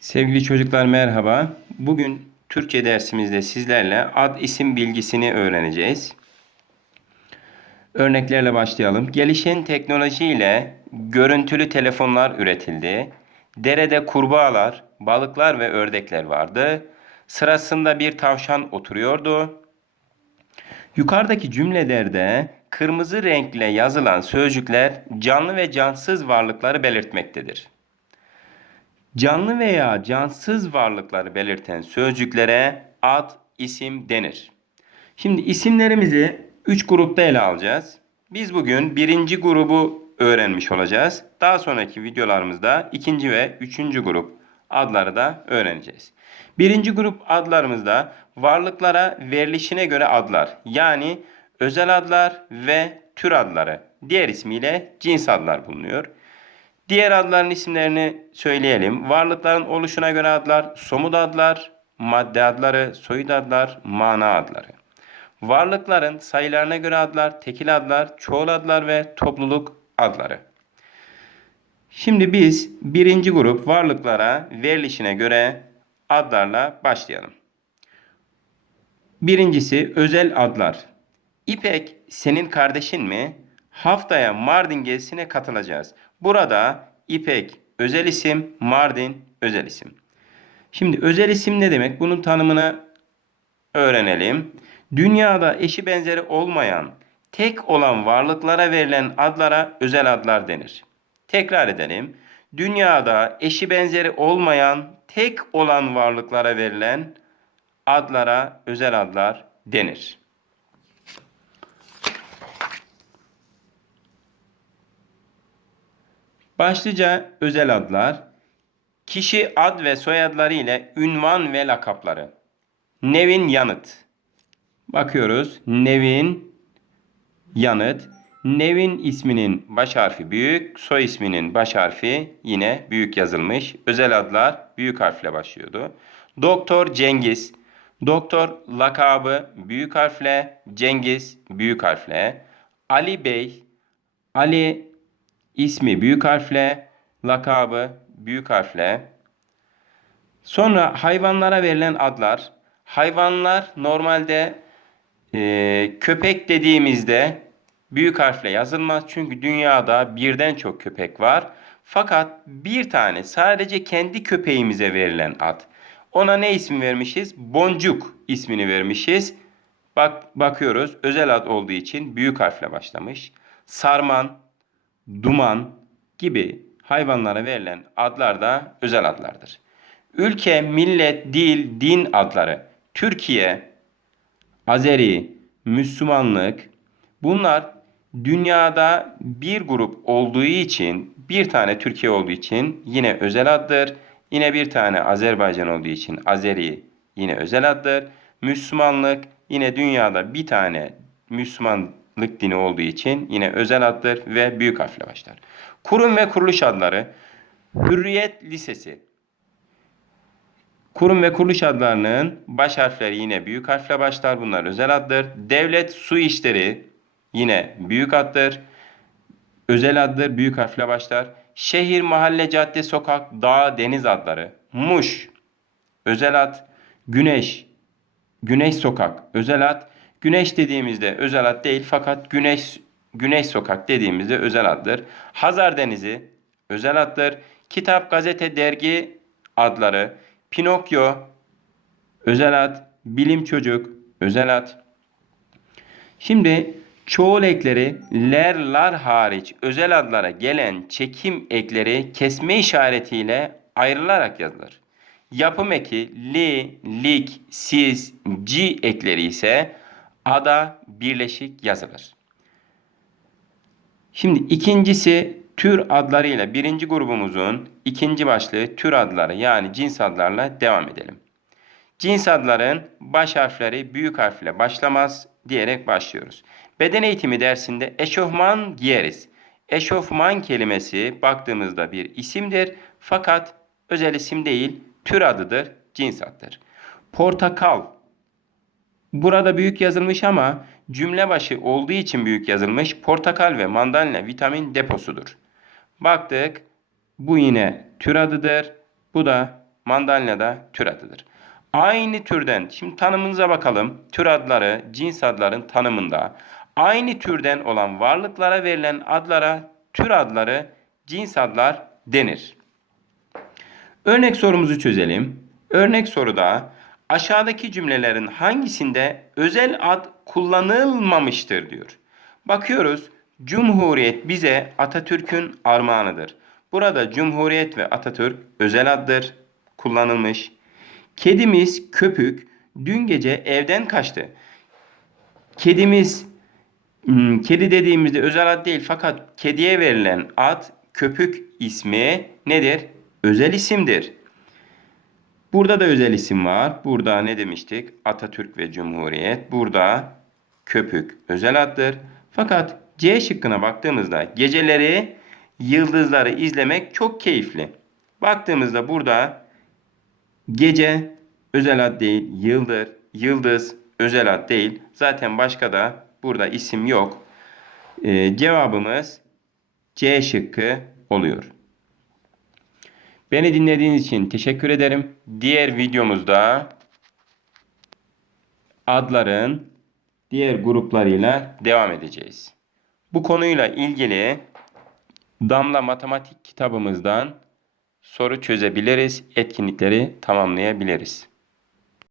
Sevgili çocuklar merhaba. Bugün Türkçe dersimizde sizlerle ad isim bilgisini öğreneceğiz. Örneklerle başlayalım. Gelişen teknolojiyle görüntülü telefonlar üretildi. Derede kurbağalar, balıklar ve ördekler vardı. Sırasında bir tavşan oturuyordu. Yukarıdaki cümlelerde kırmızı renkle yazılan sözcükler canlı ve cansız varlıkları belirtmektedir. Canlı veya cansız varlıkları belirten sözcüklere ad, isim denir. Şimdi isimlerimizi 3 grupta ele alacağız. Biz bugün birinci grubu öğrenmiş olacağız. Daha sonraki videolarımızda ikinci ve üçüncü grup adları da öğreneceğiz. Birinci grup adlarımızda varlıklara verilişine göre adlar yani özel adlar ve tür adları diğer ismiyle cins adlar bulunuyor. Diğer adların isimlerini söyleyelim. Varlıkların oluşuna göre adlar, somut adlar, madde adları, soyut adlar, mana adları. Varlıkların sayılarına göre adlar, tekil adlar, çoğul adlar ve topluluk adları. Şimdi biz birinci grup varlıklara verilişine göre adlarla başlayalım. Birincisi özel adlar. İpek senin kardeşin mi? Haftaya Mardin gezisine katılacağız. Burada İpek özel isim, Mardin özel isim. Şimdi özel isim ne demek? Bunun tanımını öğrenelim. Dünyada eşi benzeri olmayan, tek olan varlıklara verilen adlara özel adlar denir. Tekrar edelim. Dünyada eşi benzeri olmayan, tek olan varlıklara verilen adlara özel adlar denir. Başlıca özel adlar, kişi ad ve soyadları ile ünvan ve lakapları. Nevin yanıt. Bakıyoruz. Nevin yanıt. Nevin isminin baş harfi büyük, soy isminin baş harfi yine büyük yazılmış. Özel adlar büyük harfle başlıyordu. Doktor Cengiz. Doktor lakabı büyük harfle, Cengiz büyük harfle. Ali Bey. Ali ismi büyük harfle, lakabı büyük harfle. Sonra hayvanlara verilen adlar. Hayvanlar normalde e, köpek dediğimizde büyük harfle yazılmaz. Çünkü dünyada birden çok köpek var. Fakat bir tane sadece kendi köpeğimize verilen ad. Ona ne ismi vermişiz? Boncuk ismini vermişiz. Bak bakıyoruz özel ad olduğu için büyük harfle başlamış. Sarman, duman gibi hayvanlara verilen adlar da özel adlardır. Ülke, millet, dil, din adları, Türkiye, Azeri, Müslümanlık bunlar dünyada bir grup olduğu için bir tane Türkiye olduğu için yine özel addır. Yine bir tane Azerbaycan olduğu için Azeri yine özel addır. Müslümanlık yine dünyada bir tane Müslümanlık dini olduğu için yine özel addır ve büyük harfle başlar. Kurum ve kuruluş adları Hürriyet Lisesi Kurum ve kuruluş adlarının baş harfleri yine büyük harfle başlar. Bunlar özel addır. Devlet Su İşleri yine büyük addır. Özel addır. Büyük harfle başlar. Şehir, mahalle, cadde, sokak, dağ, deniz adları. Muş özel ad. Güneş Güneş sokak özel ad. Güneş dediğimizde özel ad değil fakat Güneş Güneş sokak dediğimizde özel addır. Hazar Denizi özel addır. Kitap, gazete, dergi adları. Pinokyo özel ad. Bilim çocuk özel ad. Şimdi çoğul ekleri ler lar hariç özel adlara gelen çekim ekleri kesme işaretiyle ayrılarak yazılır. Yapım eki li, lik, siz, ci ekleri ise ada birleşik yazılır. Şimdi ikincisi tür adlarıyla birinci grubumuzun ikinci başlığı tür adları yani cins adlarla devam edelim. Cins adların baş harfleri büyük harfle başlamaz diyerek başlıyoruz. Beden eğitimi dersinde eşofman giyeriz. Eşofman kelimesi baktığımızda bir isimdir fakat özel isim değil tür adıdır, cins adıdır. Portakal Burada büyük yazılmış ama cümle başı olduğu için büyük yazılmış. Portakal ve mandalina vitamin deposudur. Baktık. Bu yine tür adıdır. Bu da mandalina da tür adıdır. Aynı türden, şimdi tanımınıza bakalım. Tür adları, cins adların tanımında. Aynı türden olan varlıklara verilen adlara tür adları, cins adlar denir. Örnek sorumuzu çözelim. Örnek soruda aşağıdaki cümlelerin hangisinde özel ad kullanılmamıştır diyor. Bakıyoruz. Cumhuriyet bize Atatürk'ün armağanıdır. Burada Cumhuriyet ve Atatürk özel addır. Kullanılmış. Kedimiz köpük dün gece evden kaçtı. Kedimiz hmm, kedi dediğimizde özel ad değil fakat kediye verilen ad köpük ismi nedir? Özel isimdir. Burada da özel isim var. Burada ne demiştik? Atatürk ve Cumhuriyet. Burada köpük özel addır. Fakat C şıkkına baktığımızda geceleri yıldızları izlemek çok keyifli. Baktığımızda burada gece özel ad değil, yıldır, yıldız özel ad değil. Zaten başka da burada isim yok. Ee, cevabımız C şıkkı oluyor. Beni dinlediğiniz için teşekkür ederim. Diğer videomuzda adların diğer gruplarıyla devam edeceğiz. Bu konuyla ilgili Damla Matematik kitabımızdan soru çözebiliriz, etkinlikleri tamamlayabiliriz.